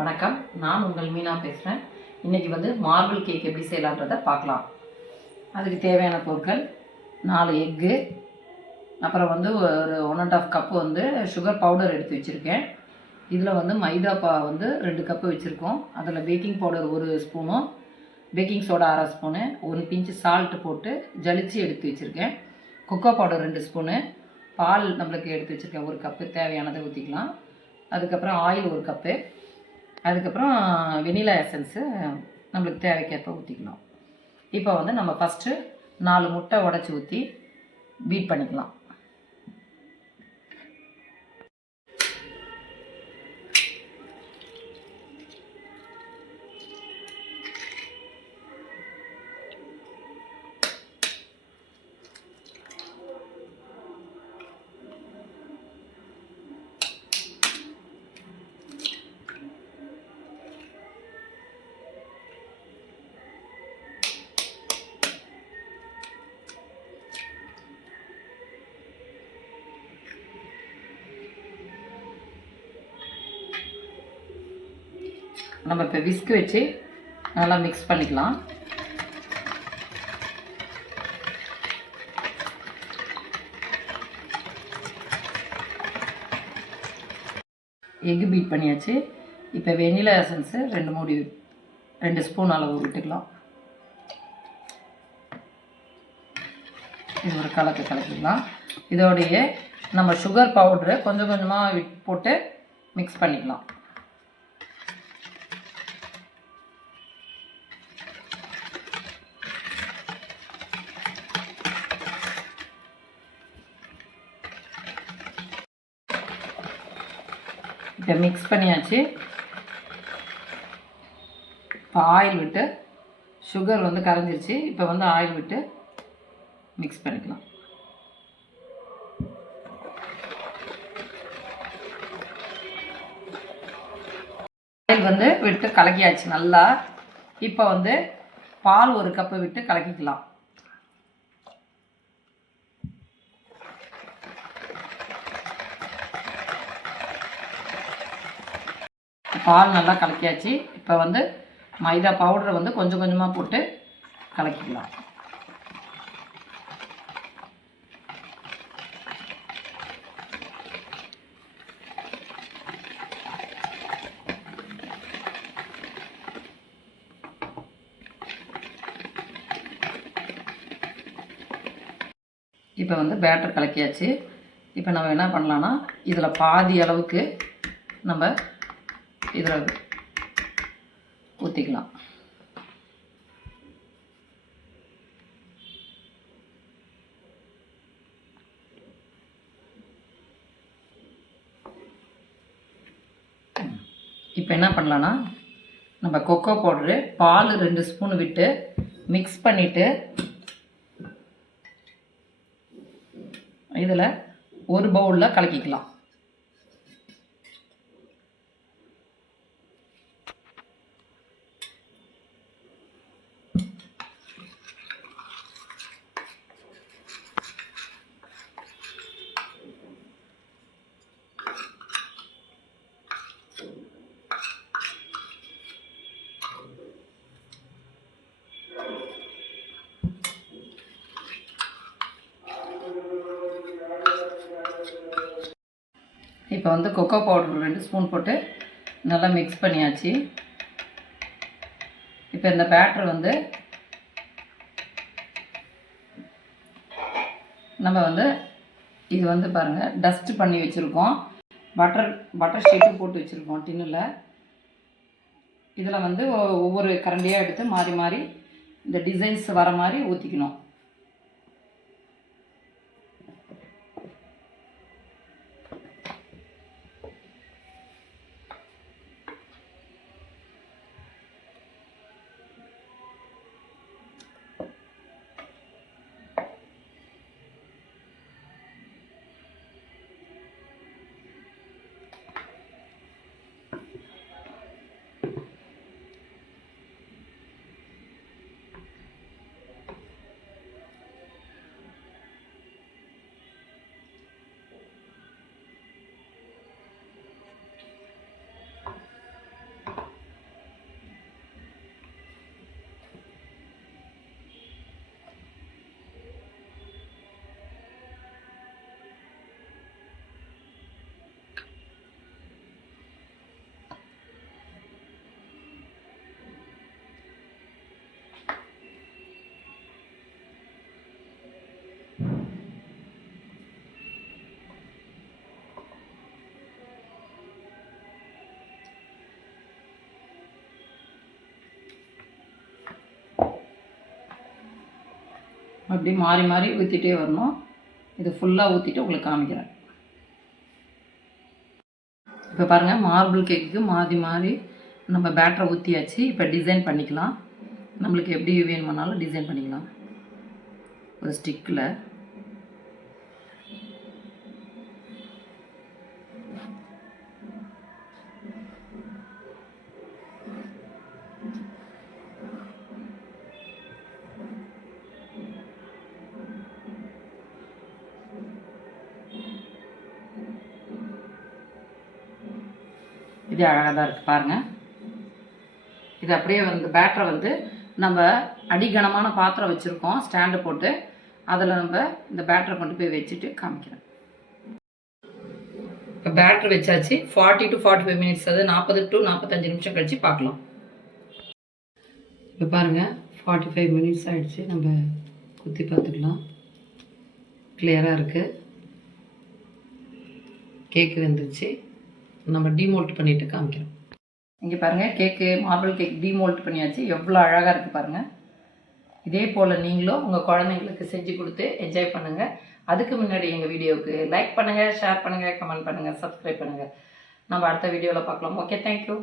வணக்கம், நான் உங்கள் மீனா பேசுகிறேன். இன்றைக்கி மார்பிள் கேக் எப்படி செய்யலான்றதை பார்க்கலாம். அதுக்கு தேவையான பொருட்கள் 4 எக்கு, அப்புறம் ஒரு 1.5 கப்பு சுகர் பவுடர் எடுத்து வச்சுருக்கேன். இதில் மைதா 2 கப்பு வச்சுருக்கோம். அதில் பேக்கிங் பவுடர் 1 ஸ்பூனும், baking soda 1/2 spoon, 1 pinch salt போட்டு ஜலிச்சு எடுத்து வச்சுருக்கேன். கொக்கோ பவுடர் 2 ஸ்பூனு, பால் நம்மளுக்கு எடுத்து வச்சுருக்கேன் 1 கப்பு, தேவையானதை ஊற்றிக்கலாம். அதுக்கப்புறம் ஆயில் 1 கப்பு, அதுக்கப்புறம் வெனிலா எசன்ஸு நம்மளுக்கு தேவைக்கேற்ப ஊற்றிக்கலாம். இப்போ நம்ம ஃபஸ்ட்டு 4 முட்டை உடச்சி ஊற்றி பீட் பண்ணிக்கலாம். நம்ம இப்போ விஸ்க் வச்சு நல்லா மிக்ஸ் பண்ணிக்கலாம். எக்கு பீட் பண்ணியாச்சு. இப்போ வெனிலா எசன்ஸு 2 ஸ்பூன் அளவு விட்டுக்கலாம். இது ஒரு கலக்கிக்கலாம். இதோடைய நம்ம சுகர் பவுட்ரு கொஞ்சம் கொஞ்சமாக போட்டு மிக்ஸ் பண்ணிக்கலாம். இப்போ மிக்ஸ் பண்ணியாச்சு. இப்போ ஆயில் விட்டு, சுகர் கரைஞ்சிருச்சு. இப்போ ஆயில் விட்டு மிக்ஸ் பண்ணிக்கலாம். ஆயில் விட்டு கலக்கியாச்சு நல்லா. இப்போ பால் 1 கப்பு விட்டு கலக்கிக்கலாம். பால் நல்லா கலக்கியாச்சு. இப்போ மைதா பவுடரை கொஞ்சம் கொஞ்சமாக போட்டு கலக்கிக்கலாம். இப்போ பேட்டர் கலக்கியாச்சு. இப்போ நம்ம என்ன பண்ணலான்னா, இதில் பாதி அளவுக்கு நம்ம இதில் ஊற்றிக்கலாம். இப்போ என்ன பண்ணலான்னா, நம்ம கொக்கோ பவுடரு பால் 2 ஸ்பூன் விட்டு மிக்ஸ் பண்ணிவிட்டு இதில் ஒரு பவுலில் கலக்கிக்கலாம். இப்போ கொக்கோ பவுடர் 2 ஸ்பூன் போட்டு நல்லா மிக்ஸ் பண்ணியாச்சு. இப்போ இந்த பேட்டர் நம்ம இது பாருங்கள், டஸ்ட் பண்ணி வச்சுருக்கோம். பட்டர் ஷீட்டும் போட்டு வச்சுருக்கோம் டின்னில். இதில் ஒவ்வொரு கரண்டியாக எடுத்து மாறி மாறி இந்த டிசைன்ஸ் வர மாதிரி ஊற்றிக்கணும். அப்படி மாறி மாறி ஊற்றிட்டே வரணும். இது ஃபுல்லாக ஊற்றிட்டு உங்களுக்கு காமிக்கிறேன். இப்போ பாருங்கள், மார்பிள் கேக்குக்கு மாறி மாறி நம்ம பேட்டரை ஊற்றியாச்சு. இப்போ டிசைன் பண்ணிக்கலாம். நம்மளுக்கு எப்படி வேணுமானாலும் டிசைன் பண்ணிக்கலாம். ஒரு ஸ்டிக்கில் இது அழகாக தான் இருக்குது பாருங்கள். இது அப்படியே வந்து பேட்டரை வந்து நம்ம அடிகனமான பாத்திரம் வச்சுருக்கோம், ஸ்டாண்டு போட்டு. அதில் நம்ம இந்த பேட்டரை கொண்டு போய் வச்சுட்டு காமிக்கிறேன். இப்போ பேட்டரி வச்சாச்சு. 40 to 45 மினிட்ஸ், அது 40 to 45 நிமிஷம் கழித்து பார்க்கலாம். இப்போ பாருங்கள், 45 மினிட்ஸ் ஆகிடுச்சு. நம்ம குத்தி பார்த்துக்கலாம். கிளியராக இருக்குது. கேக்கு வந்துருச்சு. நம்ம டீமோல்ட் பண்ணிவிட்டு காமிக்கிறோம். இங்கே பாருங்கள், கேக்கு மார்பிள் கேக் டீமோல்ட் பண்ணியாச்சு. எவ்வளோ அழகாக இருக்குது பாருங்கள். இதே போல் நீங்களும் உங்கள் குழந்தைங்களுக்கு செஞ்சு கொடுத்து என்ஜாய் பண்ணுங்கள். அதுக்கு முன்னாடி எங்கள் வீடியோவுக்கு லைக் பண்ணுங்கள், ஷேர் பண்ணுங்கள், கமெண்ட் பண்ணுங்கள், சப்ஸ்கிரைப் பண்ணுங்கள். நம்ம அடுத்த வீடியோவில் பார்க்கலாம். Okay, thank you.